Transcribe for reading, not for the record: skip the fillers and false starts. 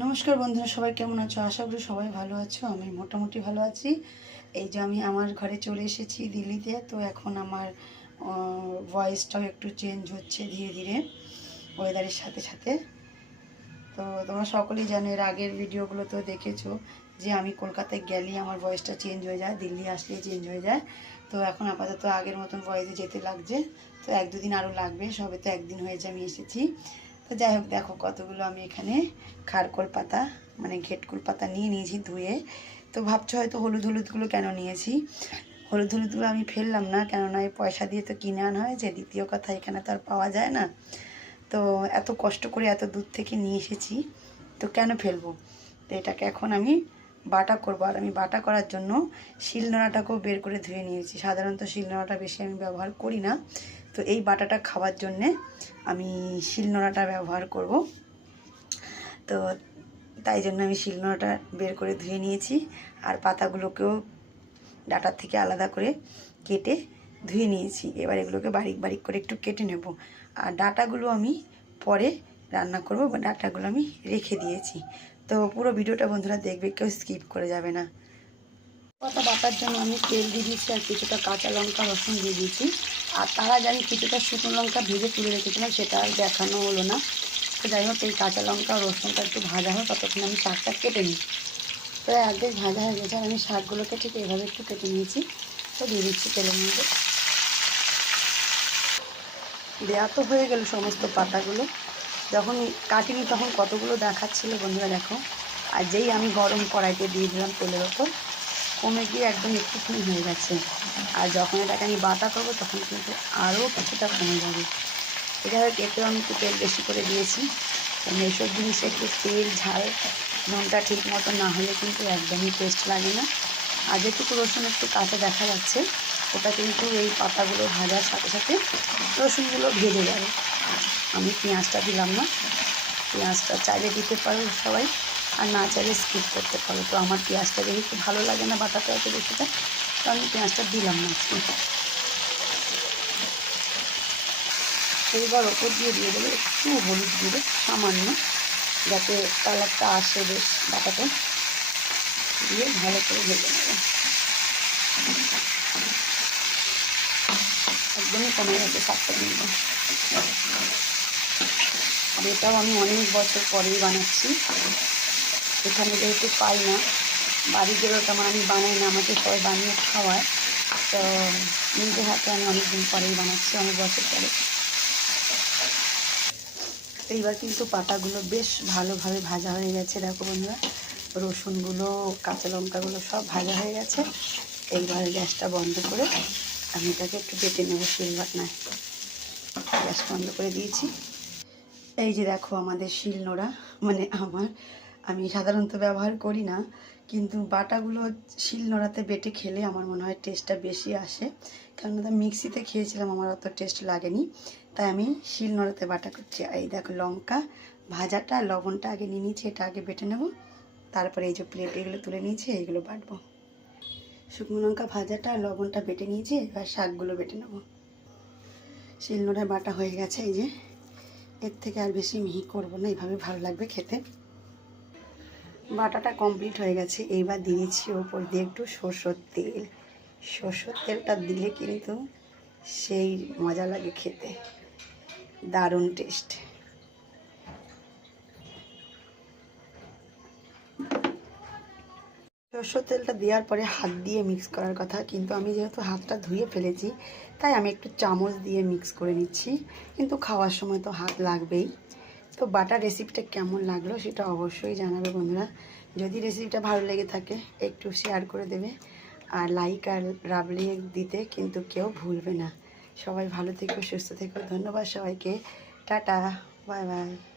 নমস্কার বন্ধুরা, সবাই কেমন আছো? আশা করি সবাই ভালো আছো। আমি মোটামুটি ভালো আছি। এই যে আমি আমার ঘরে চলে এসেছি দিল্লিতে। তো এখন আমার ভয়েসটাও একটু চেঞ্জ হচ্ছে ধীরে ধীরে ওয়েদারের সাথে সাথে। তো তোমরা সকলেই জানো, এর আগের ভিডিওগুলো তো দেখেছো যে আমি কলকাতায় গেলেই আমার ভয়েসটা চেঞ্জ হয়ে যায়, দিল্লি আসলেই চেঞ্জ হয়ে যায়। তো এখন আপাতত আগের মতন ভয়েসে যেতে লাগছে। তো 1-2 দিন আরও লাগবে, সবে তো একদিন হয়েছে আমি এসেছি। তো যাই হোক, দেখো কতগুলো আমি এখানে খারকোল পাতা মানে ঘেটকুল পাতা নিয়ে নিয়েছি ধুয়ে। তো ভাবছো হয়তো হলুদ হলুদগুলো কেন নিয়েছি। হলুদ হলুদগুলো আমি ফেললাম না, কেননা এই পয়সা দিয়ে তো কিনে আনা হয়, যে দ্বিতীয় কথা এখানে তো আর পাওয়া যায় না। তো এত কষ্ট করে এত দূর থেকে নিয়ে এসেছি, তো কেন ফেলবো। তো এটাকে এখন আমি বাটা করবো। আর আমি বাটা করার জন্য শিলনোড়াটাকেও বের করে ধুয়ে নিয়েছি। সাধারণত শিলনোড়াটা বেশি আমি ব্যবহার করি না, তো এই বাটাটা খাওয়ার জন্যে আমি শিলনোড়াটা ব্যবহার করব। তো তাই জন্য আমি শিলনোড়াটা বের করে ধুয়ে নিয়েছি। আর পাতাগুলোকেও ডাঁটার থেকে আলাদা করে কেটে ধুয়ে নিয়েছি। এবার এগুলোকে বারিক বারিক করে একটু কেটে নেব। আর ডাঁটাগুলো আমি পরে রান্না করব, বা ডাঁটাগুলো আমি রেখে দিয়েছি। তো পুরো ভিডিওটা বন্ধুরা দেখবে, কেউ স্কিপ করে যাবে না। পাতা বাটার জন্য আমি তেল দিয়ে দিয়েছি, আর কিছুটা কাঁচা লঙ্কা রসুন দিয়ে দিয়েছি। আর তারা জানি কিছুটা শুকনো লঙ্কা ভেজে তুলে রেখেছিলাম, সেটা আর দেখানো হলো না। তো যাই হোক, এই কাঁচা লঙ্কা রসুনটা একটু ভাজা হয়, ততক্ষণ আমি শাকটা কেটে নিই। তো একদিন ভাজা হয়ে গেছে, আর আমি শাকগুলোকে ঠিক এভাবে একটু কেটে নিয়েছি। তো দিয়ে দিচ্ছি তেলের মধ্যে। দেওয়া তো হয়ে গেল সমস্ত পাতাগুলো। যখন কাটিনি তখন কতগুলো দেখাচ্ছিল বন্ধুরা, দেখো। আর যেই আমি গরম কড়াইতে দিয়ে দিলাম তেলের ওপর, কমে গিয়ে একদম একটুখানি হয়ে গেছে। আর যখন এটাকে আমি বাটা করবো তখন কিন্তু আরও কিছুটা কমে যাবে। এটা এতেও আমি একটু তেল বেশি করে দিয়েছি, কারণ এইসব জিনিসে একটু তেল ঝাল নুনটা ঠিক মতো না হলে কিন্তু একদমই টেস্ট লাগে না। আর যেটুকু রসুন একটু কাঁচা দেখা যাচ্ছে, ওটা কিন্তু এই পাতাগুলো ভাজার সাথে সাথে রসুনগুলো ভেজে যাবে। আমি পেঁয়াজটা দিলাম না। পেঁয়াজটা চাইলে দিতে পারো সবাই, আর না চাইলে স্কিপ করতে পারো। তো আমার পেঁয়াজটা যেহেতু ভালো লাগে না বাটাতে এত বেশিটা, তো আমি পেঁয়াজটা দিলাম না আজকে। এইবার ওপর দিয়ে দিয়ে দেবো একটু হলুদ গুঁড়ো সামান্য, যাতে কালারটা আসে বেশ বাটাতে। দিয়ে ভালো করে ভেজে নেব। একদমই কমে গেছে স্বাদটা কিন্তু। আর এটাও আমি অনেক বছর পরেই বানাচ্ছি। এখানে যেহেতু পাই না, বাড়িতেও তেমন আমি বানাই না, আমাকে সবাই বানিয়ে খাওয়ায়। তো নিজের হাতে আমি অনেক দিন পরেই বানাচ্ছি, অনেক বছর পরে। এইবার কিন্তু পাতাগুলো বেশ ভালোভাবে ভাজা হয়ে গেছে, দেখো বন্ধুরা। রসুনগুলো কাঁচা লঙ্কাগুলো সব ভাজা হয়ে গেছে। এইবার গ্যাসটা বন্ধ করে আমি এটাকে একটু বেটে নেবো শিলবাটনায়। গ্যাস বন্ধ করে দিয়েছি। এই যে দেখো আমাদের শিলনোড়া, মানে আমি সাধারণত ব্যবহার করি না, কিন্তু বাটাগুলো শিলনোড়াতে বেটে খেলে আমার মনে হয় টেস্টটা বেশি আসে। কারণ মিক্সিতে খেয়েছিলাম, আমার অত টেস্ট লাগেনি, তাই আমি শিলনোড়াতে বাটা করছি। এই দেখো লঙ্কা ভাজাটা, লবণটা আগে নিয়ে নিয়েছি, এটা আগে বেটে নেব। তারপরে এই যে প্লেট এগুলো তুলে নিয়েছি, এইগুলো বাটবো। শুকনো লঙ্কা ভাজাটা আর লবণটা বেটে নিয়েছি, এবার শাকগুলো বেটে নেব। শিলনোড়ায় বাটা হয়ে গেছে। এই যে এর থেকে আর বেশি মিহি করবো না, এইভাবে ভালো লাগবে খেতে। বাটাটা কমপ্লিট হয়ে গেছে। এইবার দিয়েছি ওপর দিয়ে একটু সরষের তেল। সরষের তেলটা দিলে কিন্তু সেই মজা লাগে খেতে, দারুণ টেস্ট। সরষের তেলটা দেওয়ার পরে হাত দিয়ে মিক্স করার কথা, কিন্তু আমি যেহেতু হাতটা ধুয়ে ফেলেছি, তাই আমি একটু চামচ দিয়ে মিক্স করে নিচ্ছি। কিন্তু খাওয়ার সময় তো হাত লাগবেই। তো বাটার রেসিপিটা কেমন লাগলো সেটা অবশ্যই জানাবে বন্ধুরা। যদি রেসিপিটা ভালো লেগে থাকে একটু শেয়ার করে দেবে, আর লাইক আর রাবলি দিতে কিন্তু কেউ ভুলবে না। সবাই ভালো থেকো, সুস্থ থেকো। ধন্যবাদ সবাইকে। Tata, bye bye.